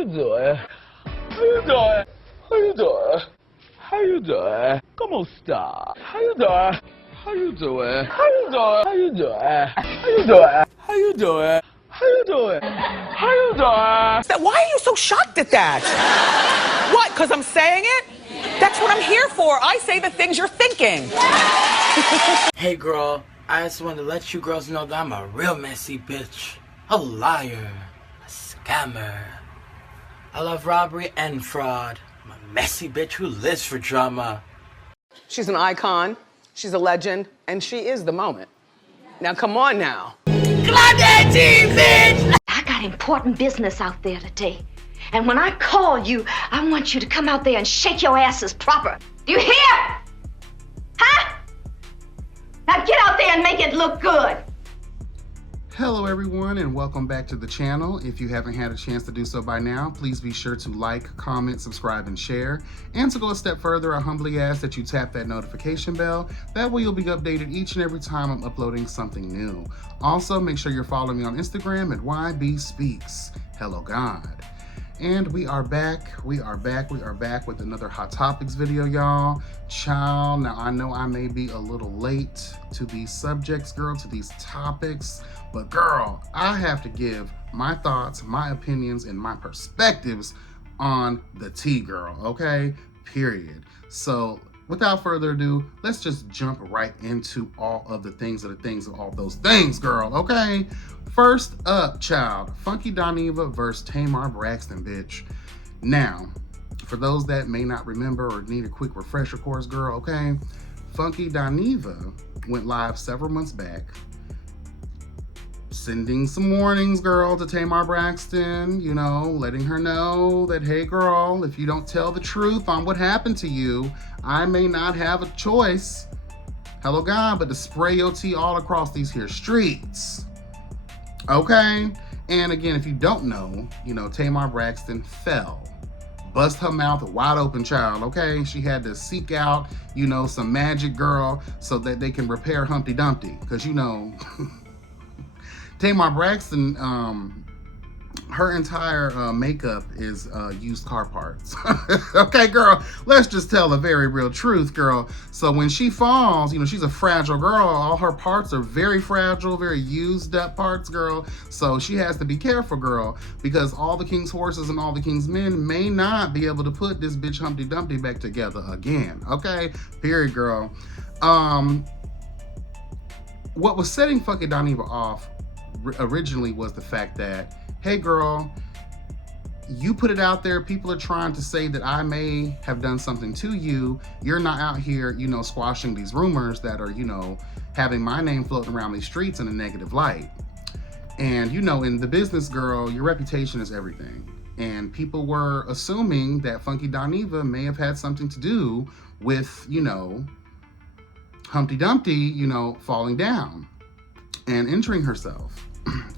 you doing? How you doing? How you doing? How you doing? ¿Cómo está? How you doing? How you doing? How you doing? How you doing? How you doing? How you doing? How you doing? How you doing? Why are you so shocked at that? What, because I'm saying it? That's what I'm here for. I say the things you're thinking. Hey girl, I just wanted to let you girls know that I'm a real messy bitch. A liar. A scammer. I love robbery and fraud. I'm a messy bitch who lives for drama. She's an icon, she's a legend, and she is the moment. Now come on now. Claudette, bitch! I got important business out there today. And when I call you, I want you to come out there and shake your asses proper. Do you hear? Huh? Now get out there and make it look good. Hello everyone, and welcome back to the channel. If you haven't had a chance to do so by now, please be sure to like, comment, subscribe, and share. And to go a step further, I humbly ask that you tap that notification bell. That way you'll be updated each and every time I'm uploading something new. Also, make sure you're following me on Instagram at YBSpeaks. Hello God. And we are back with another Hot Topics video, y'all. Child, now I know I may be a little late to these subjects, girl, to these topics, but girl, I have to give my thoughts, my opinions, and my perspectives on the tea, girl, okay? Period. So, without further ado, let's just jump right into all of the things of all those things, girl, okay? First up, child, Funky Dineva versus Tamar Braxton, bitch. Now, for those that may not remember or need a quick refresher course, girl, okay? Funky Dineva went live several months back, sending some warnings, girl, to Tamar Braxton, you know, letting her know that, hey, girl, if you don't tell the truth on what happened to you, I may not have a choice, hello God, but to spray your tea all across these here streets. Okay, and again, if you don't know, you know, Tamar Braxton fell, bust her mouth wide open, child, okay? She had to seek out, you know, some magic girl so that they can repair Humpty Dumpty, because, you know, Tamar Braxton, her entire makeup is used car parts. Okay, girl, let's just tell the very real truth, girl. So when she falls, you know, she's a fragile girl. All her parts are very fragile, very used up parts, girl. So she has to be careful, girl, because all the king's horses and all the king's men may not be able to put this bitch Humpty Dumpty back together again, okay? Period, girl. What was setting Funky Dineva off originally was the fact that, hey girl, you put it out there, people are trying to say that I may have done something to you. You're not out here, you know, squashing these rumors that are, you know, having my name floating around these streets in a negative light. And, you know, in the business, girl, your reputation is everything. And people were assuming that Funky Dineva may have had something to do with, you know, Humpty Dumpty, you know, falling down and injuring herself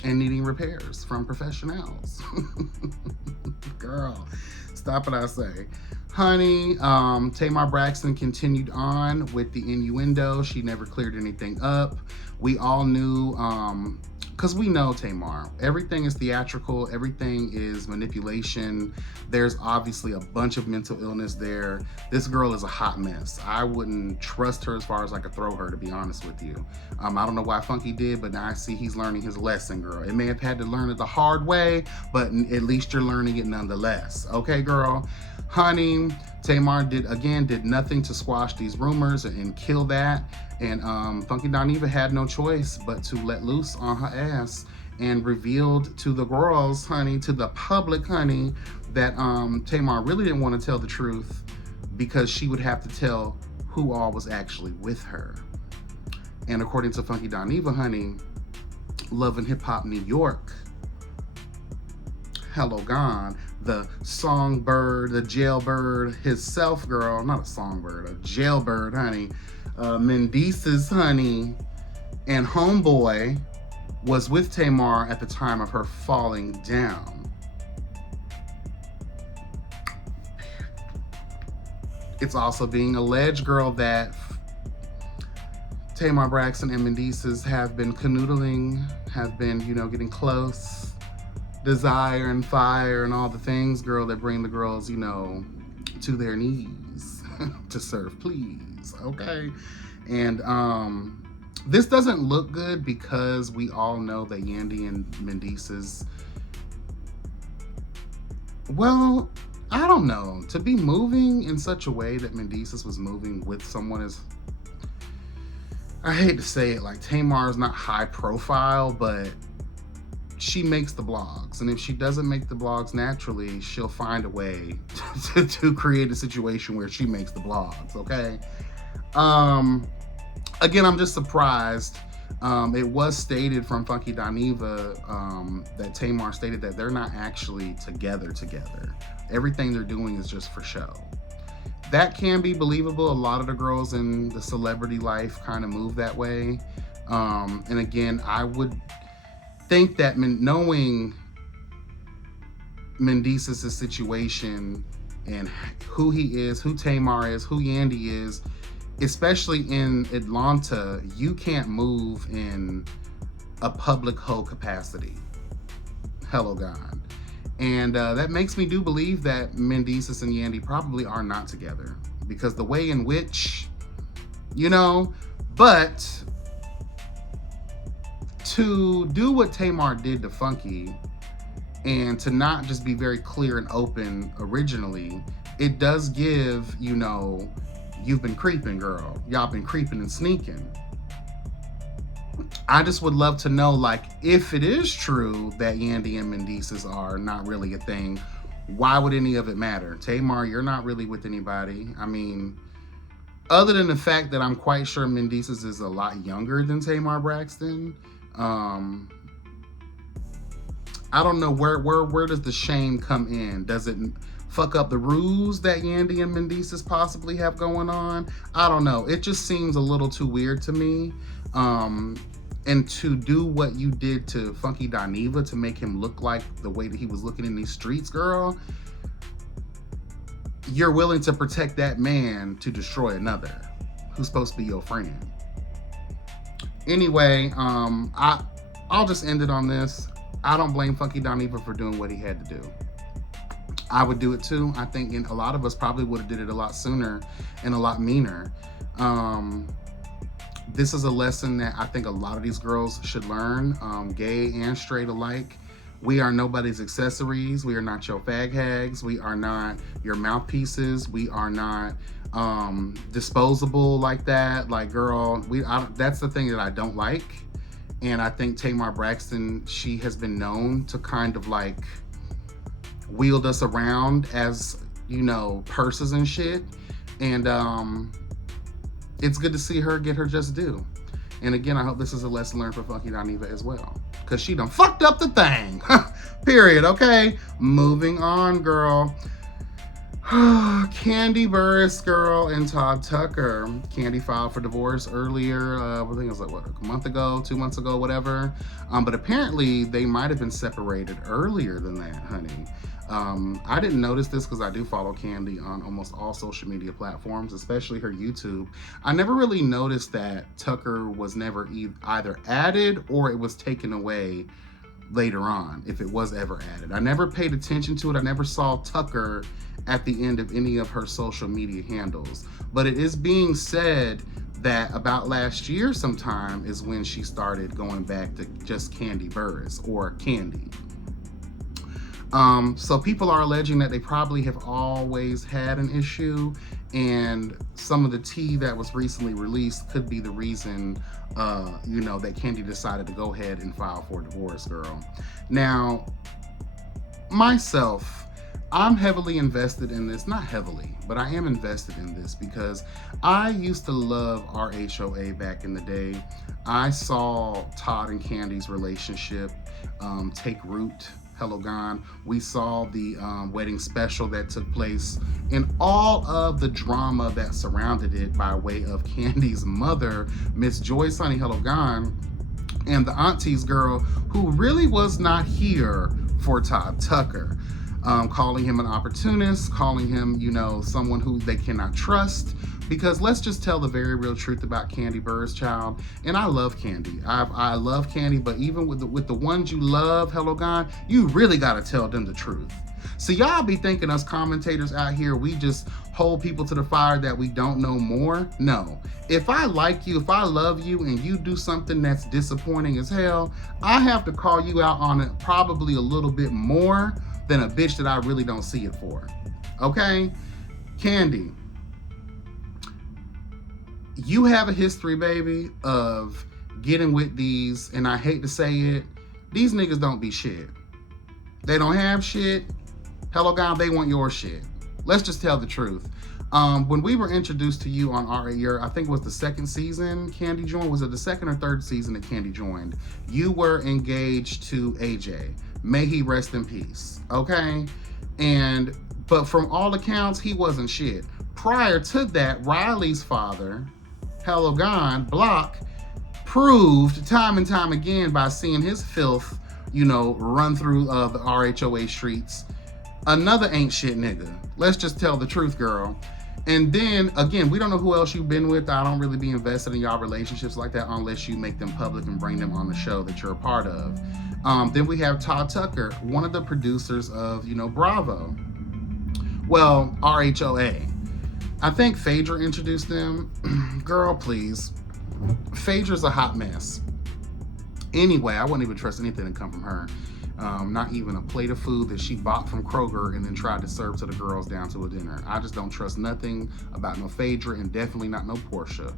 and needing repairs from professionals. Girl, stop it, I say. Honey, Tamar Braxton continued on with the innuendo. She never cleared anything up. We all knew, because we know Tamar. Everything is theatrical. Everything is manipulation. There's obviously a bunch of mental illness there. This girl is a hot mess. I wouldn't trust her as far as I could throw her, to be honest with you. I don't know why Funky did, but now I see he's learning his lesson, girl. It may have had to learn it the hard way, but at least you're learning it nonetheless. Okay, girl? Honey, Tamar did nothing to squash these rumors and kill that. And Funky Dineva had no choice but to let loose on her ass and revealed to the girls, honey, to the public, honey, that Tamar really didn't want to tell the truth because she would have to tell who all was actually with her. And according to Funky Dineva, honey, Love and Hip Hop New York, hello gone, the songbird, the jailbird himself, girl, not a songbird, a jailbird, honey, Mendices, honey, and homeboy was with Tamar at the time of her falling down. It's also being alleged, girl, that Tamar Braxton and Mendices have been canoodling, have been, you know, getting close. desire and fire and all the things, girl, that bring the girls, you know, to their knees to serve, please. Okay. And this doesn't look good because we all know that Yandy and Mendice's, well, I don't know, to be moving in such a way that Mendice's was moving with someone is, I hate to say it, like, Tamar is not high profile, but she makes the blogs. And if she doesn't make the blogs naturally, she'll find a way to create a situation where she makes the blogs, okay? Again, I'm just surprised. It was stated from Funky Dineva that Tamar stated that they're not actually together. Everything they're doing is just for show. That can be believable. A lot of the girls in the celebrity life kind of move that way. And again, I would think that knowing Mendice's situation and who he is, who Tamar is, who Yandy is, especially in Atlanta, you can't move in a public hoe capacity. Hello, God. And that makes me do believe that Mendice's and Yandy probably are not together, because the way in which, you know, but to do what Tamar did to Funky and to not just be very clear and open originally, it does give, you know, you've been creeping, girl. Y'all been creeping and sneaking. I just would love to know, like, if it is true that Yandy and Mendice's are not really a thing, why would any of it matter? Tamar, you're not really with anybody. I mean, other than the fact that I'm quite sure Mendice's is a lot younger than Tamar Braxton. I don't know where does the shame come in? Does it fuck up the ruse that Yandy and Mendice's possibly have going on? I don't know. It just seems a little too weird to me. And to do what you did to Funky Dineva to make him look like the way that he was looking in these streets, girl, you're willing to protect that man to destroy another who's supposed to be your friend. Anyway, I'll just end it on this. I don't blame Funky Dineva for doing what he had to do. I would do it too. I think a lot of us probably would have did it a lot sooner and a lot meaner. This is a lesson that I think a lot of these girls should learn, gay and straight alike. We are nobody's accessories. We are not your fag hags. We are not your mouthpieces. We are not disposable like that. Like, girl, that's the thing that I don't like. And I think Tamar Braxton, she has been known to kind of like wield us around as, you know, purses and shit. And it's good to see her get her just due. And again, I hope this is a lesson learned for Funky Dineva as well, because she done fucked up the thing. Period. Okay, moving on, girl. Kandi Burruss, girl, and Todd Tucker. Kandi filed for divorce earlier. I think it was like, what, a month ago, 2 months ago, whatever. But apparently they might have been separated earlier than that, honey. I didn't notice this because I do follow Kandi on almost all social media platforms, especially her YouTube. I never really noticed that Tucker was never either added or it was taken away later on, if it was ever added. I never paid attention to it. I never saw Tucker at the end of any of her social media handles. But it is being said that about last year sometime is when she started going back to just Kandi Burruss, or Kandi. So people are alleging that they probably have always had an issue, and some of the tea that was recently released could be the reason, you know, that Kandi decided to go ahead and file for divorce, girl. Now, myself, I'm heavily invested in this. Not heavily, but I am invested in this because I used to love RHOA back in the day. I saw Todd and Kandi's relationship take root. Hello, Gone. We saw the wedding special that took place and all of the drama that surrounded it by way of Kandi's mother, Miss Joyce Honey Hello Gone, and the auntie's girl who really was not here for Todd Tucker. calling him an opportunist, calling him, you know, someone who they cannot trust. Because let's just tell the very real truth about Kandi Burruss, child. And I love Kandi. I love Kandi, but even with the ones you love, hello God, you really got to tell them the truth. So y'all be thinking us commentators out here, we just hold people to the fire that we don't know more. No. If I like you, if I love you, and you do something that's disappointing as hell, I have to call you out on it probably a little bit more than a bitch that I really don't see it for. Okay? Kandi, you have a history, baby, of getting with these, and I hate to say it, these niggas don't be shit. They don't have shit. Hello God, they want your shit. Let's just tell the truth. When we were introduced to you on I think it was the second season Kandi joined. Was it the second or third season that Kandi joined? You were engaged to AJ. May he rest in peace. Okay? But from all accounts, he wasn't shit. Prior to that, Riley's father, hello God, Block, proved time and time again by seeing his filth, you know, run through the RHOA streets. Another ain't shit nigga. Let's just tell the truth, girl. And then, again, we don't know who else you've been with. I don't really be invested in y'all relationships like that unless you make them public and bring them on the show that you're a part of. Then we have Todd Tucker, one of the producers of, you know, Bravo. Well, RHOA. I think Phaedra introduced them. Girl, please. Phaedra's a hot mess. Anyway, I wouldn't even trust anything to come from her. Not even a plate of food that she bought from Kroger and then tried to serve to the girls down to a dinner. I just don't trust nothing about no Phaedra and definitely not no Portia.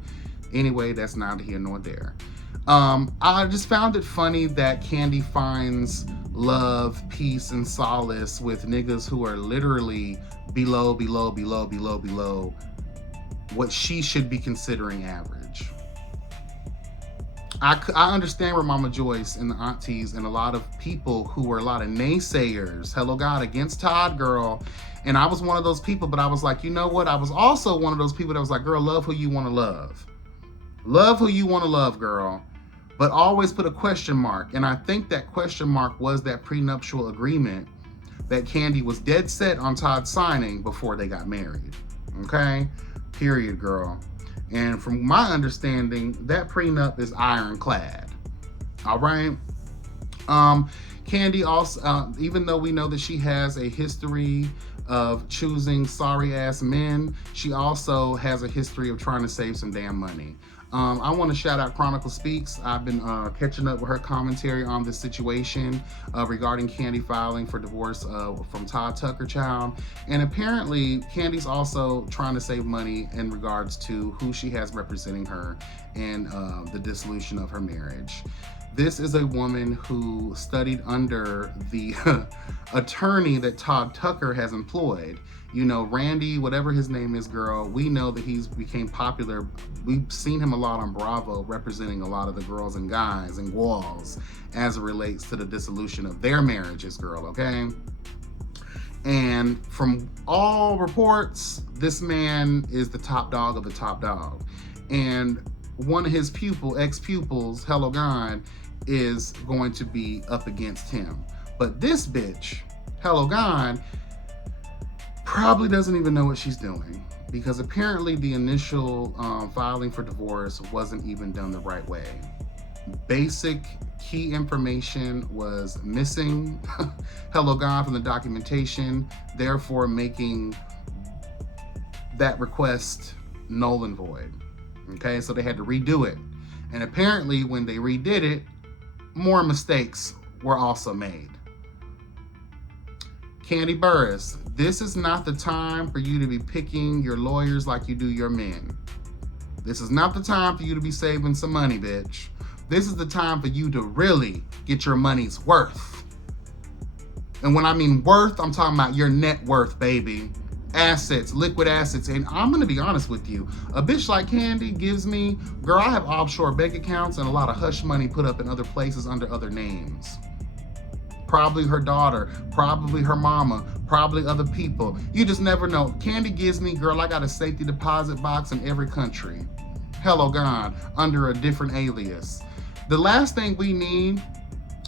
Anyway, that's neither here nor there. I just found it funny that Kandi finds love, peace, and solace with niggas who are literally below what she should be considering average. I understand where Mama Joyce and the aunties and a lot of people who were a lot of naysayers, hello God, against Todd, girl. And I was one of those people, but I was like, you know what? I was also one of those people that was like, girl, love who you want to love. Love who you want to love, girl. But always put a question mark. And I think that question mark was that prenuptial agreement that Kandi was dead set on Todd signing before they got married. Okay? Period, girl. And from my understanding, that prenup is ironclad. All right? Kandi also, even though we know that she has a history of choosing sorry-ass men, she also has a history of trying to save some damn money. I want to shout out Chronicle Speaks. I've been catching up with her commentary on this situation regarding Kandi filing for divorce from Todd Tucker, child. And apparently, Kandi's also trying to save money in regards to who she has representing her and the dissolution of her marriage. This is a woman who studied under the attorney that Todd Tucker has employed. You know, Randy, whatever his name is, girl, we know that he's became popular. We've seen him a lot on Bravo representing a lot of the girls and guys and walls as it relates to the dissolution of their marriages, girl, okay? And from all reports, this man is the top dog of the top dog. And one of his ex-pupils, hello God, is going to be up against him. But this bitch, hello God, probably doesn't even know what she's doing, because apparently the initial filing for divorce wasn't even done the right way. Basic key information was missing, hello God, from the documentation, therefore making that request null and void. Okay, so they had to redo it. And apparently when they redid it, more mistakes were also made. Kandi Burruss, this is not the time for you to be picking your lawyers like you do your men. This is not the time for you to be saving some money, bitch. This is the time for you to really get your money's worth. And when I mean worth, I'm talking about your net worth, baby. Assets, liquid assets. And I'm gonna be honest with you, a bitch like Kandi gives me, girl, I have offshore bank accounts and a lot of hush money put up in other places under other names. Probably her daughter, probably her mama, probably other people. You just never know. Kandi gives me, girl, I got a safety deposit box in every country. Hello God, under a different alias. The last thing we need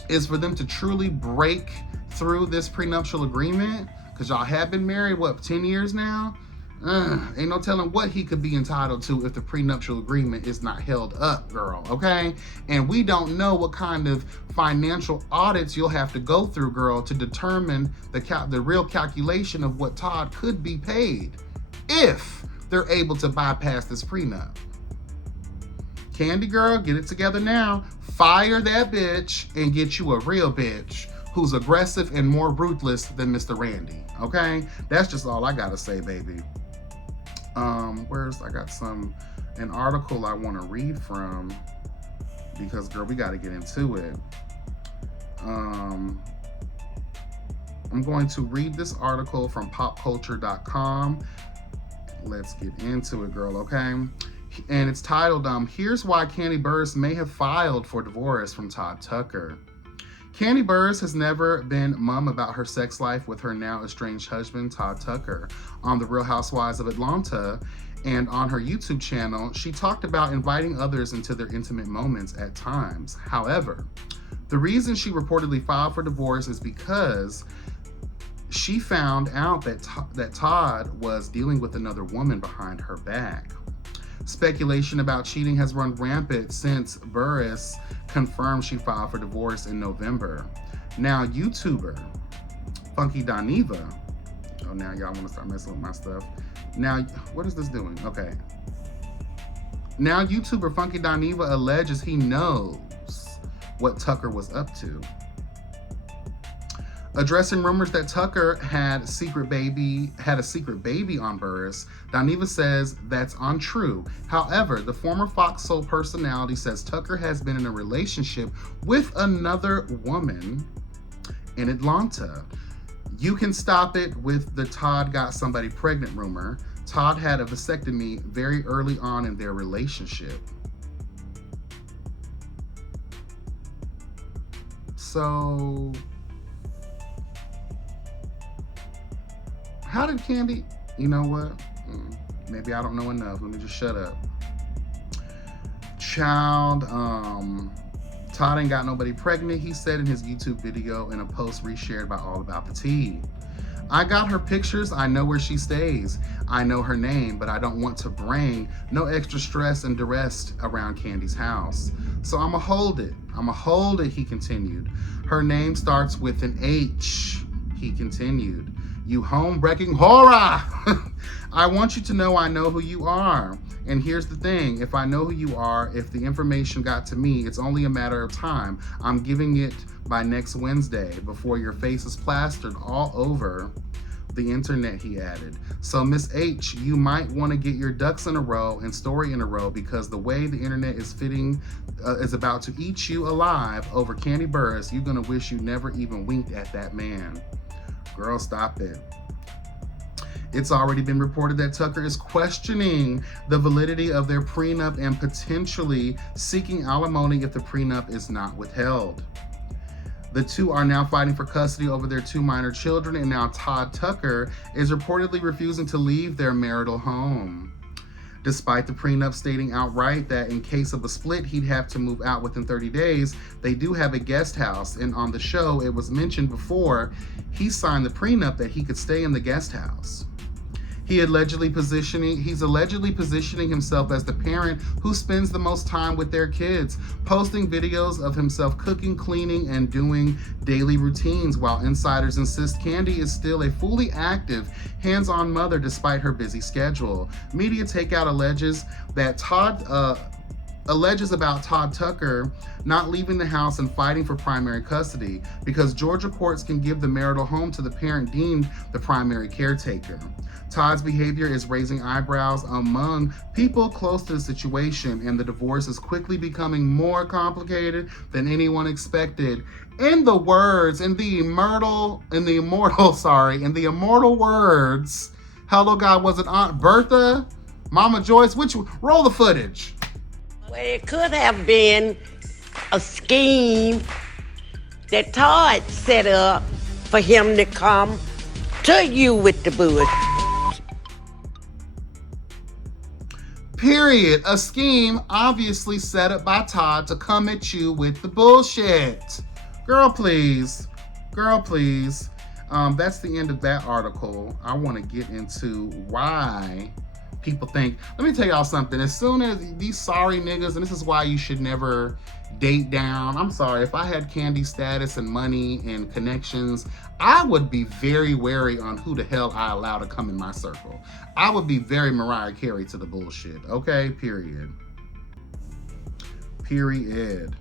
is for them to truly break through this prenuptial agreement, because y'all have been married, what, 10 years now? Ain't no telling what he could be entitled to if the prenuptial agreement is not held up, girl, okay? And we don't know what kind of financial audits you'll have to go through, girl, to determine the real calculation of what Todd could be paid if they're able to bypass this prenup. Kandi girl, get it together now. Fire that bitch and get you a real bitch who's aggressive and more ruthless than Mr. Randy, okay? That's just all I gotta say, baby. I got an article I want to read from, because girl, we got to get into it. I'm going to read this article from popculture.com. Let's get into it, girl, okay? And it's titled, Here's Why Kandi Burruss May Have Filed for Divorce from Todd Tucker. Kandi Burruss has never been mum about her sex life with her now estranged husband, Todd Tucker. On The Real Housewives of Atlanta and on her YouTube channel, she talked about inviting others into their intimate moments at times. However, the reason she reportedly filed for divorce is because she found out that Todd was dealing with another woman behind her back. Speculation about cheating has run rampant since Burruss confirmed she filed for divorce in November. Now, YouTuber Funky Dineva, oh, now y'all want to start messing with my stuff. Now, what is this doing? Okay. Now, YouTuber Funky Dineva alleges he knows what Tucker was up to. Addressing rumors that Tucker had a secret baby on Burruss, Dineva says that's untrue. However, the former Fox Soul personality says Tucker has been in a relationship with another woman in Atlanta. You can stop it with the Todd got somebody pregnant rumor. Todd had a vasectomy very early on in their relationship. So, how did Kandi, you know what? Maybe I don't know enough. Let me just shut up. Child, Todd ain't got nobody pregnant, he said in his YouTube video in a post reshared by All About the Tea. I got her pictures, I know where she stays. I know her name, but I don't want to bring no extra stress and duress around Kandi's house. So I'ma hold it, he continued. Her name starts with an H, he continued. You home-wrecking horror! I want you to know I know who you are. And here's the thing, if I know who you are, if the information got to me, it's only a matter of time. I'm giving it by next Wednesday before your face is plastered all over the internet, he added. So Miss H, you might want to get your ducks in a row and story in a row, because the way the internet is is about to eat you alive over Kandi Burruss, you're gonna wish you never even winked at that man. Girl, stop it. It's already been reported that Tucker is questioning the validity of their prenup and potentially seeking alimony if the prenup is not withheld. The two are now fighting for custody over their 2 minor children, and now Todd Tucker is reportedly refusing to leave their marital home. Despite the prenup stating outright that in case of a split, he'd have to move out within 30 days, they do have a guest house, and on the show, it was mentioned before he signed the prenup that he could stay in the guest house. He's allegedly positioning himself as the parent who spends the most time with their kids, posting videos of himself cooking, cleaning, and doing daily routines, while insiders insist Kandi is still a fully active, hands-on mother despite her busy schedule. Media Takeout alleges about Todd Tucker not leaving the house and fighting for primary custody because Georgia courts can give the marital home to the parent deemed the primary caretaker. Todd's behavior is raising eyebrows among people close to the situation, and the divorce is quickly becoming more complicated than anyone expected. In the immortal words, hello God, was it Aunt Bertha? Mama Joyce? Roll the footage. Well, it could have been a scheme that Todd set up for him to come to you with the bush. Period. A scheme obviously set up by Todd to come at you with the bullshit. Girl, please. Girl, please. That's the end of that article. I want to get into why people think. Let me tell y'all something. As soon as these sorry niggas, and this is why you should never date down. I'm sorry. If I had Kandi's status and money and connections, I would be very wary on who the hell I allow to come in my circle. I would be very Mariah Carey to the bullshit. Okay? Period. Period.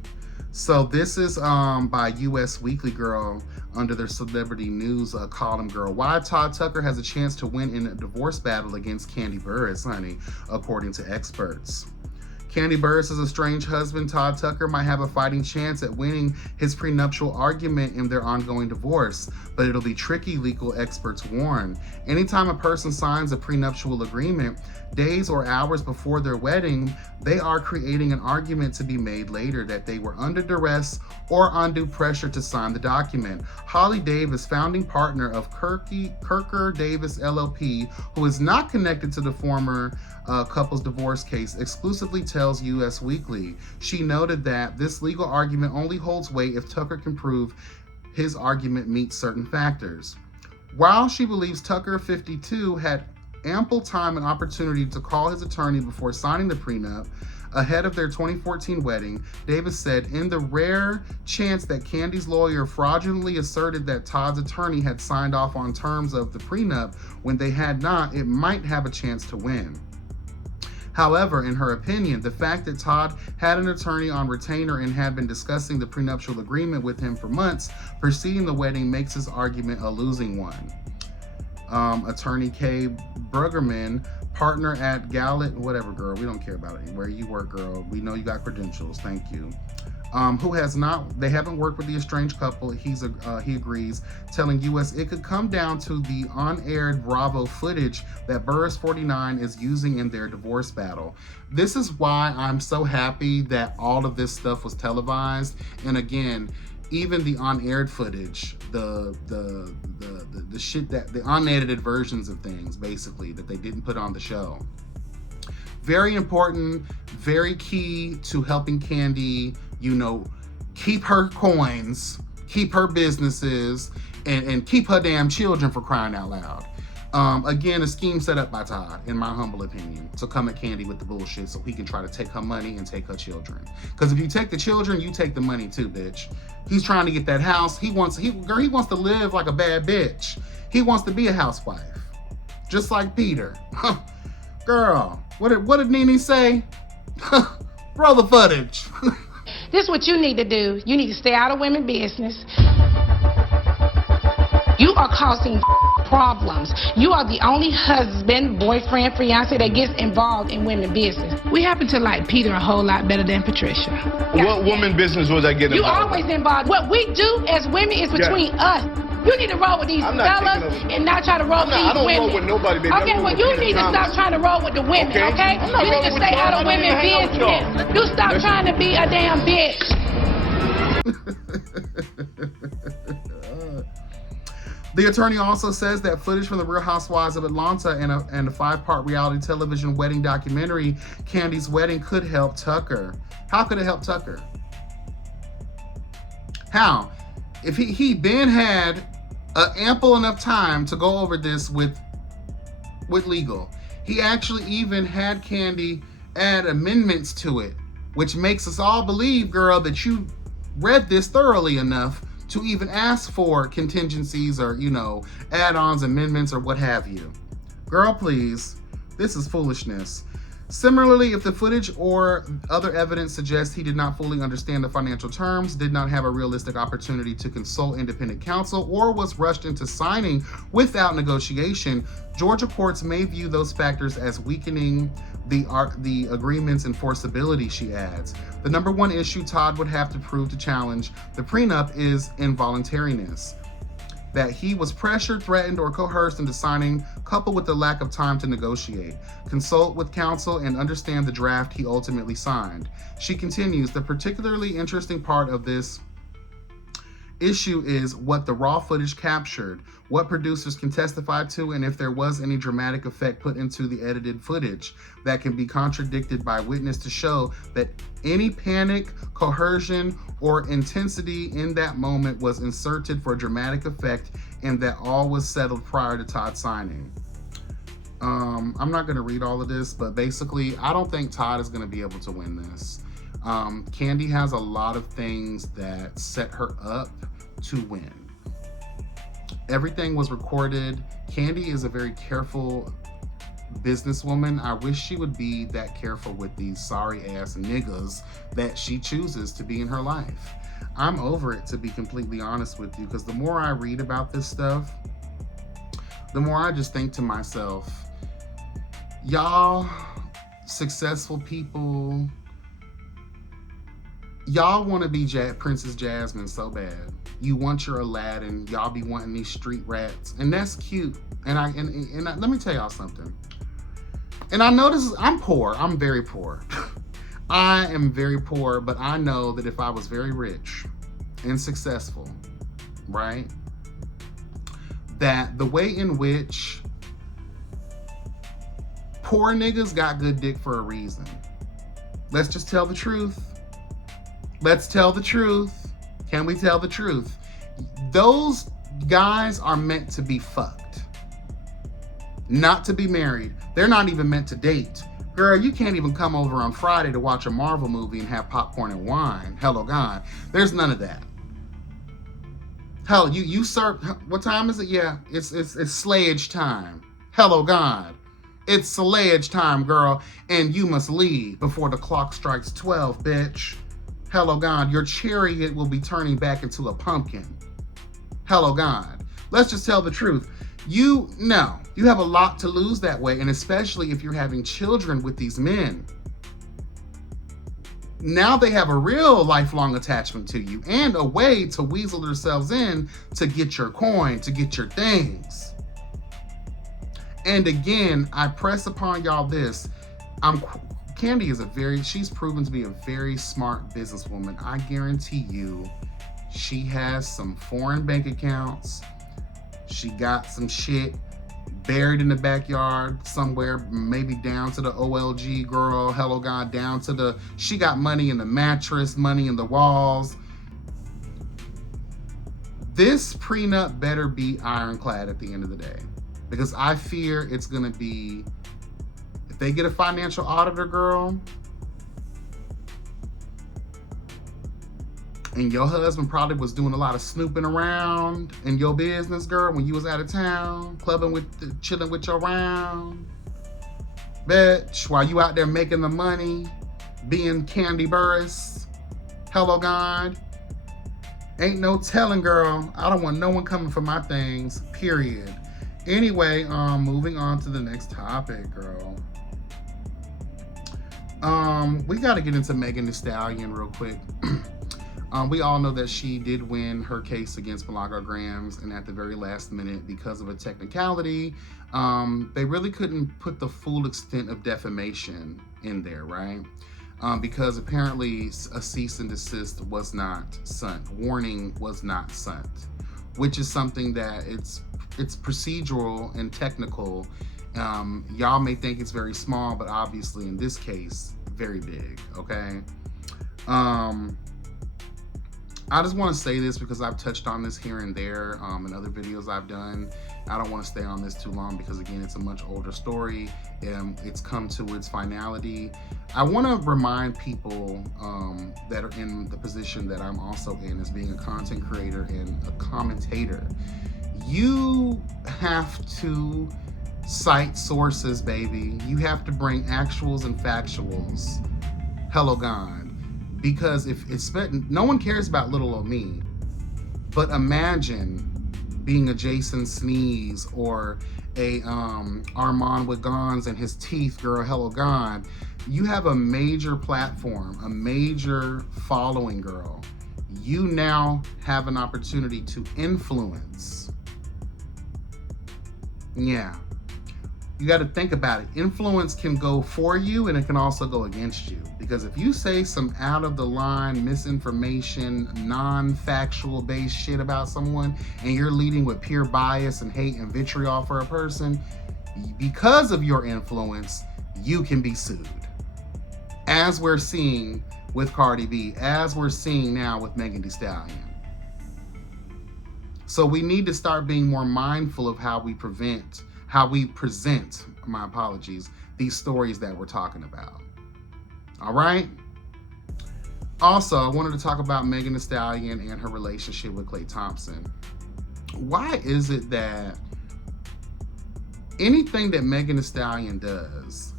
So this is by US Weekly Girl under their celebrity news column, girl. Why Todd Tucker has a chance to win in a divorce battle against Kandi Burruss, honey, according to experts. Kandi Burruss' estranged husband, Todd Tucker, might have a fighting chance at winning his prenuptial argument in their ongoing divorce, but it'll be tricky, legal experts warn. Anytime a person signs a prenuptial agreement, days or hours before their wedding, they are creating an argument to be made later that they were under duress or undue pressure to sign the document. Holly Davis, founding partner of Kirker Davis LLP, who is not connected to the former couple's divorce case, exclusively tells US Weekly. She noted that this legal argument only holds weight if Tucker can prove his argument meets certain factors. While she believes Tucker, 52, had ample time and opportunity to call his attorney before signing the prenup ahead of their 2014 wedding, Davis said, in the rare chance that Kandi's lawyer fraudulently asserted that Todd's attorney had signed off on terms of the prenup when they had not, it might have a chance to win. However, in her opinion, the fact that Todd had an attorney on retainer and had been discussing the prenuptial agreement with him for months preceding the wedding makes his argument a losing one. Attorney Kay Bruggerman, partner at Gallet, whatever, girl, we don't care about it. Where you work, girl, we know you got credentials, thank you. They haven't worked with the estranged couple, he agrees, telling US it could come down to the on-aired Bravo footage that Burruss 49 is using in their divorce battle. This is why I'm so happy that all of this stuff was televised. And again, even the on-aired footage, the shit that the unedited versions of things, basically, that they didn't put on the show. Very important, very key to helping Kandi, keep her coins, keep her businesses, and keep her damn children, for crying out loud. Again, a scheme set up by Todd, in my humble opinion, to come at Kandi with the bullshit so he can try to take her money and take her children. Because if you take the children, you take the money too, bitch. He's trying to get that house. He wants to live like a bad bitch. He wants to be a housewife, just like Peter. Girl, what did Nene say? Roll the footage. This is what you need to do. You need to stay out of women's business. You are causing problems. You are the only husband, boyfriend, fiance that gets involved in women's business. We happen to like Peter a whole lot better than Patricia. What woman business was I getting You involved always involved. What we do as women is between us. You need to roll with these fellas and not try to roll with these women. I don't roll with nobody, baby. Okay, well, you need to stop trying to roll with the women, okay? You need to stay out of women's business. You stop trying to be a damn bitch. The attorney also says that footage from the Real Housewives of Atlanta and a 5-part reality television wedding documentary, Kandi's Wedding, could help Tucker. How could it help Tucker? How? If he then had ample enough time to go over this with legal. He actually even had Kandi add amendments to it, which makes us all believe, girl, that you read this thoroughly enough to even ask for contingencies or, add-ons, amendments, or what have you. Girl, please, this is foolishness. Similarly, if the footage or other evidence suggests he did not fully understand the financial terms, did not have a realistic opportunity to consult independent counsel, or was rushed into signing without negotiation, Georgia courts may view those factors as weakening the agreement's enforceability, she adds. The number one issue Todd would have to prove to challenge the prenup is involuntariness. That he was pressured, threatened, or coerced into signing, coupled with the lack of time to negotiate. Consult with counsel and understand the draft he ultimately signed. She continues, the particularly interesting part of this Issue is what the raw footage captured, what producers can testify to, and if there was any dramatic effect put into the edited footage that can be contradicted by witness to show that any panic, coercion, or intensity in that moment was inserted for dramatic effect and that all was settled prior to Todd signing. I'm not going to read all of this, but basically, I don't think Todd is going to be able to win this. Kandi has a lot of things that set her up to win. Everything was recorded. Kandi is a very careful businesswoman. I wish she would be that careful with these sorry ass niggas that she chooses to be in her life. I'm over it, to be completely honest with you, because the more I read about this stuff, the more I just think to myself, y'all successful people, y'all want to be Princess Jasmine so bad. You want your Aladdin. Y'all be wanting these street rats, and that's cute. And let me tell y'all something. And I know I'm poor. I'm very poor. I am very poor, but I know that if I was very rich and successful, right, that the way in which poor niggas got good dick for a reason. Let's just tell the truth. Let's tell the truth. Can we tell the truth? Those guys are meant to be fucked, not to be married. They're not even meant to date. Girl, you can't even come over on Friday to watch a Marvel movie and have popcorn and wine. Hello, God. There's none of that. Hell, you serve, what time is it? Yeah, it's slayage time. Hello, God. It's slayage time, girl, and you must leave before the clock strikes 12, bitch. Hello, God. Your chariot will be turning back into a pumpkin. Hello, God. Let's just tell the truth. You have a lot to lose that way, and especially if you're having children with these men. Now they have a real lifelong attachment to you and a way to weasel themselves in to get your coin, to get your things. And again, I press upon y'all this. Kandi is she's proven to be a very smart businesswoman. I guarantee you, she has some foreign bank accounts. She got some shit buried in the backyard somewhere, maybe down to the OLG, girl. Hello, God, down to she got money in the mattress, money in the walls. This prenup better be ironclad at the end of the day, because I fear it's gonna be, if they get a financial auditor, girl, and your husband probably was doing a lot of snooping around in your business, girl, when you was out of town, chilling with your round, bitch, while you out there making the money, being Kandi Burruss. Hello, God. Ain't no telling, girl. I don't want no one coming for my things, period. Anyway, moving on to the next topic, girl. We got to get into Megan Thee Stallion real quick. We all know that she did win her case against Milagro Grams, and at the very last minute, because of a technicality, they really couldn't put the full extent of defamation in there, right? Because apparently a cease and desist was not sent, warning was not sent, which is something that it's procedural and technical. Y'all may think it's very small, but obviously in this case, very big, okay? I just want to say this because I've touched on this here and there in other videos I've done. I don't want to stay on this too long because, again, it's a much older story and it's come to its finality. I want to remind people that are in the position that I'm also in as being a content creator and a commentator. You have to cite sources, baby. You have to bring actuals and factuals. Hello, God. Because if it's, no one cares about little old me, but imagine being a Jason Sneeze or a Armand Wiggins and his teeth, girl. Hello, God. You have a major platform, a major following, girl. You now have an opportunity to influence. Yeah. You got to think about it. Influence can go for you and it can also go against you. Because if you say some out of the line, misinformation, non-factual based shit about someone and you're leading with pure bias and hate and vitriol for a person, because of your influence, you can be sued. As we're seeing with Cardi B, as we're seeing now with Megan Thee Stallion. So we need to start being more mindful of how we present, my apologies, these stories that we're talking about. All right? Also, I wanted to talk about Megan Thee Stallion and her relationship with Klay Thompson. Why is it that anything that Megan Thee Stallion does,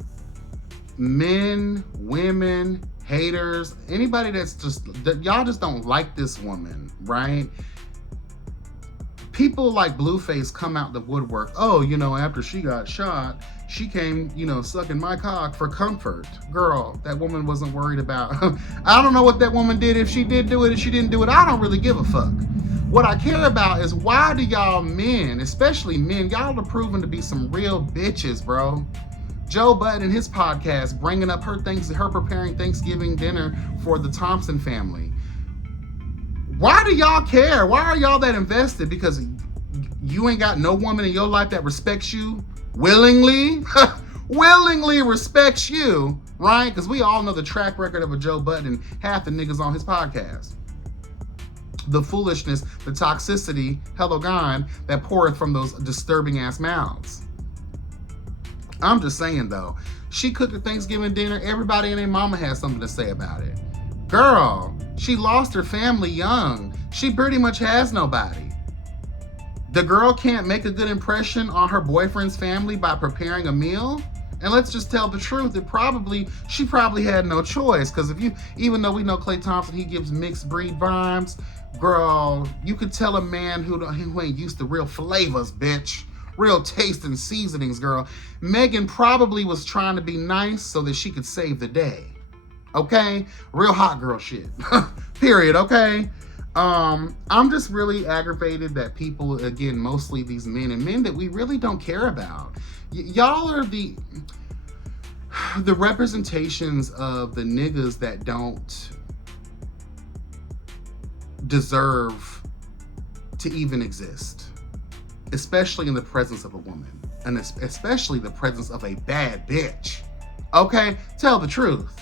men, women, haters, anybody that y'all just don't like this woman, right? People like Blueface come out the woodwork. Oh, after she got shot, she came, sucking my cock for comfort. Girl, that woman wasn't worried about. I don't know what that woman did, if she did do it, if she didn't do it. I don't really give a fuck. What I care about is why do y'all men, especially men, y'all are proven to be some real bitches, bro. Joe Budden in his podcast bringing up her preparing Thanksgiving dinner for the Thompson family. Why do y'all care? Why are y'all that invested? Because you ain't got no woman in your life that respects you willingly? Willingly respects you, right? Because we all know the track record of a Joe Budden and half the niggas on his podcast. The foolishness, the toxicity, hello gone, that poureth from those disturbing ass mouths. I'm just saying though, she cooked a Thanksgiving dinner, everybody and their mama has something to say about it. Girl, she lost her family young. She pretty much has nobody. The girl can't make a good impression on her boyfriend's family by preparing a meal. And let's just tell the truth, she probably had no choice. Because even though we know Klay Thompson, he gives mixed breed vibes, girl, you could tell a man who ain't used to real flavors, bitch. Real taste and seasonings, girl. Megan probably was trying to be nice so that she could save the day. Okay? Real hot girl shit. Period, okay? I'm just really aggravated that people, again, mostly these men that we really don't care about. Y'all are the representations of the niggas that don't deserve to even exist. Especially in the presence of a woman. And especially the presence of a bad bitch. Okay? Tell the truth.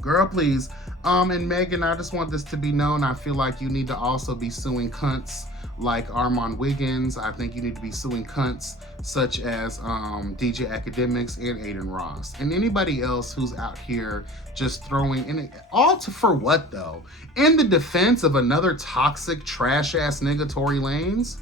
Girl, please. And Megan, I just want this to be known. I feel like you need to also be suing cunts like Armon Wiggins. I think you need to be suing cunts such as DJ Academics and Aiden Ross. And anybody else who's out here just throwing in it. For what though? In the defense of another toxic trash ass nigga, Tory Lanez,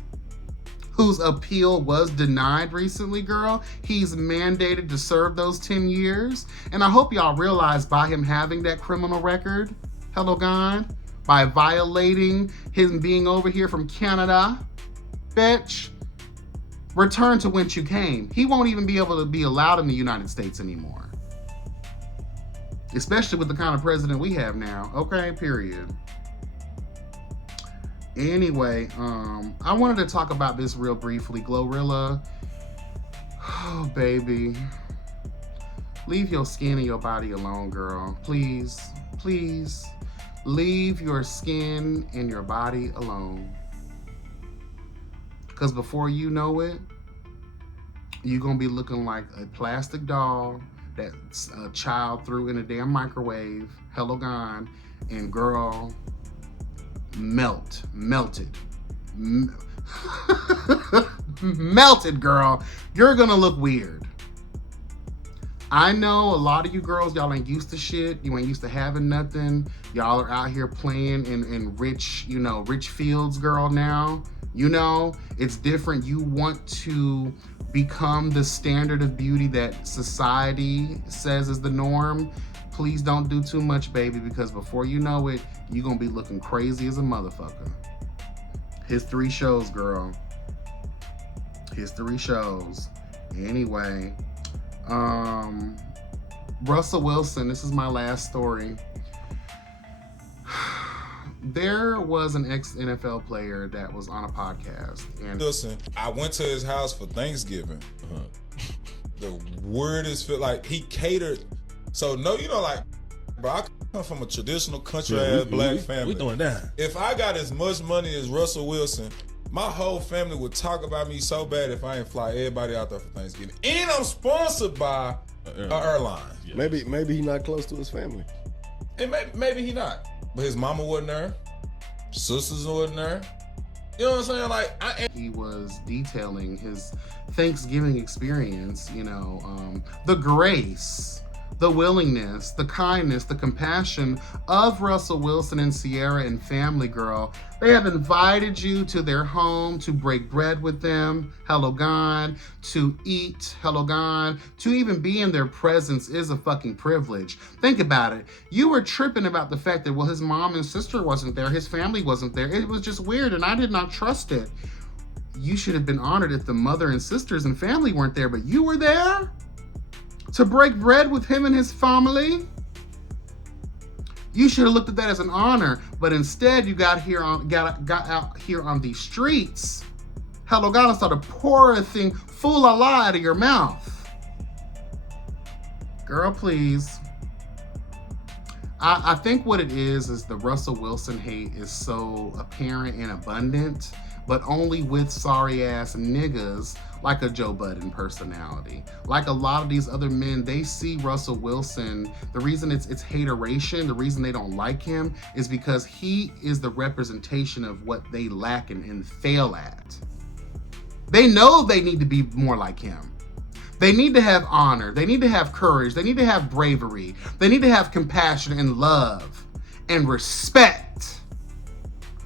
whose appeal was denied recently, girl. He's mandated to serve those 10 years. And I hope y'all realize by him having that criminal record, hello God, by violating him being over here from Canada, bitch, return to whence you came. He won't even be able to be allowed in the United States anymore. Especially with the kind of president we have now. Okay, period. Anyway, I wanted to talk about this real briefly. GloRilla, oh baby, leave your skin and your body alone, girl. Please, please, leave your skin and your body alone. Because before you know it, you're gonna be looking like a plastic doll that a child threw in a damn microwave, hello gone, and girl, melted, girl. You're gonna look weird. I know a lot of you girls, y'all ain't used to shit. You ain't used to having nothing. Y'all are out here playing in rich, rich fields, girl, now. It's different. You want to become the standard of beauty that society says is the norm. Please don't do too much, baby, because before you know it, you're gonna be looking crazy as a motherfucker. History shows, girl. History shows. Anyway, Russell Wilson, this is my last story. there was an ex-NFL player that was on a podcast. And listen, I went to his house for Thanksgiving. The weirdest feel like he catered. So no, you know, like, bro, I come from a traditional country-ass black family. We doing that. If I got as much money as Russell Wilson, my whole family would talk about me so bad if I ain't fly everybody out there for Thanksgiving. And I'm sponsored by an airline. Yeah. Maybe he not close to his family. And maybe he not. But his mama wasn't there. Sisters wasn't there. You know what I'm saying? He was detailing his Thanksgiving experience, you know, the grace, the willingness, the kindness, the compassion of Russell Wilson and Ciara and Family Girl. They have invited you to their home to break bread with them, hello God, to eat, hello God, to even be in their presence is a fucking privilege. Think about it. You were tripping about the fact that, well, his mom and sister wasn't there, his family wasn't there. It was just weird, and I did not trust it. You should have been honored if the mother and sisters and family weren't there, but you were there to break bread with him and his family. You should have looked at that as an honor, but instead you got out here on these streets. Hello God, and started pouring a thing full of lie out of your mouth. Girl, please. I think what it is the Russell Wilson hate is so apparent and abundant, but only with sorry ass niggas like a Joe Budden personality. Like a lot of these other men, they see Russell Wilson, the reason it's hateration, the reason they don't like him is because he is the representation of what they lack and fail at. They know they need to be more like him. They need to have honor. They need to have courage. They need to have bravery. They need to have compassion and love and respect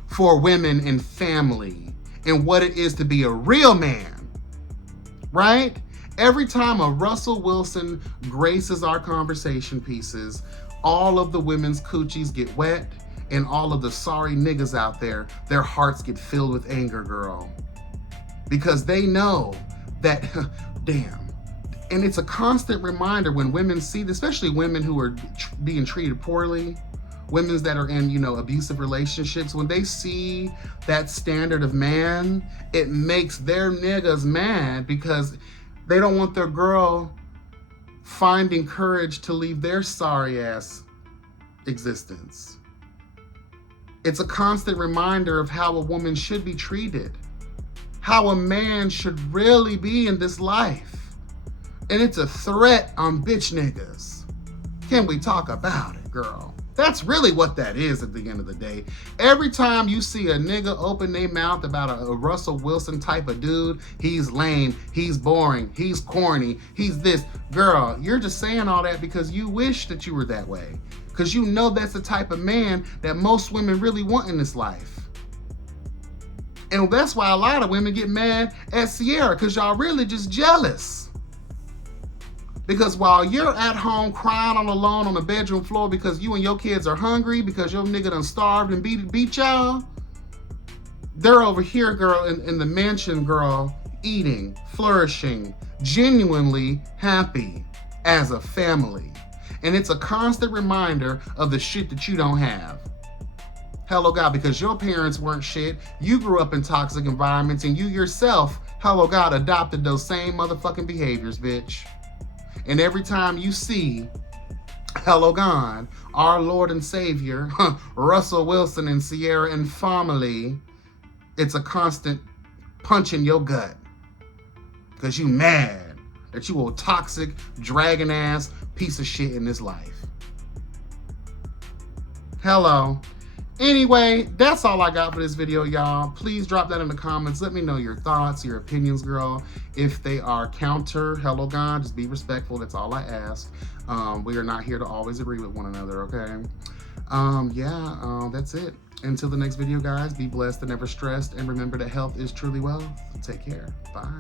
for women and family and what it is to be a real man. Right? Every time a Russell Wilson graces our conversation pieces, all of the women's coochies get wet and all of the sorry niggas out there, their hearts get filled with anger, girl. Because they know that, damn. And it's a constant reminder when women see this, especially women who are being treated poorly, women that are in, you know, abusive relationships, when they see that standard of man, it makes their niggas mad because they don't want their girl finding courage to leave their sorry ass existence. It's a constant reminder of how a woman should be treated, how a man should really be in this life. And it's a threat on bitch niggas. Can we talk about it, girl? That's really what that is at the end of the day. Every time you see a nigga open their mouth about a Russell Wilson type of dude, he's lame, he's boring, he's corny, he's this. Girl, you're just saying all that because you wish that you were that way. Because you know that's the type of man that most women really want in this life. And that's why a lot of women get mad at Ciara, because y'all really just jealous. Because while you're at home crying on alone on the bedroom floor because you and your kids are hungry because your nigga done starved and beat y'all, they're over here, girl, in the mansion, girl, eating, flourishing, genuinely happy as a family. And it's a constant reminder of the shit that you don't have. Hello God, because your parents weren't shit, you grew up in toxic environments, and you yourself, hello God, adopted those same motherfucking behaviors, bitch. And every time you see, hello God, our Lord and Savior, Russell Wilson and Ciara and family, it's a constant punch in your gut. Because you mad that you a toxic, dragon ass piece of shit in this life. Hello. Anyway, that's all I got for this video, y'all. Please drop that in the comments. Let me know your thoughts, your opinions, girl. If they are counter, hello God, just be respectful. That's all I ask. We are not here to always agree with one another, okay? That's it. Until the next video, guys, be blessed and never stressed. And remember that health is truly wealth. Take care. Bye.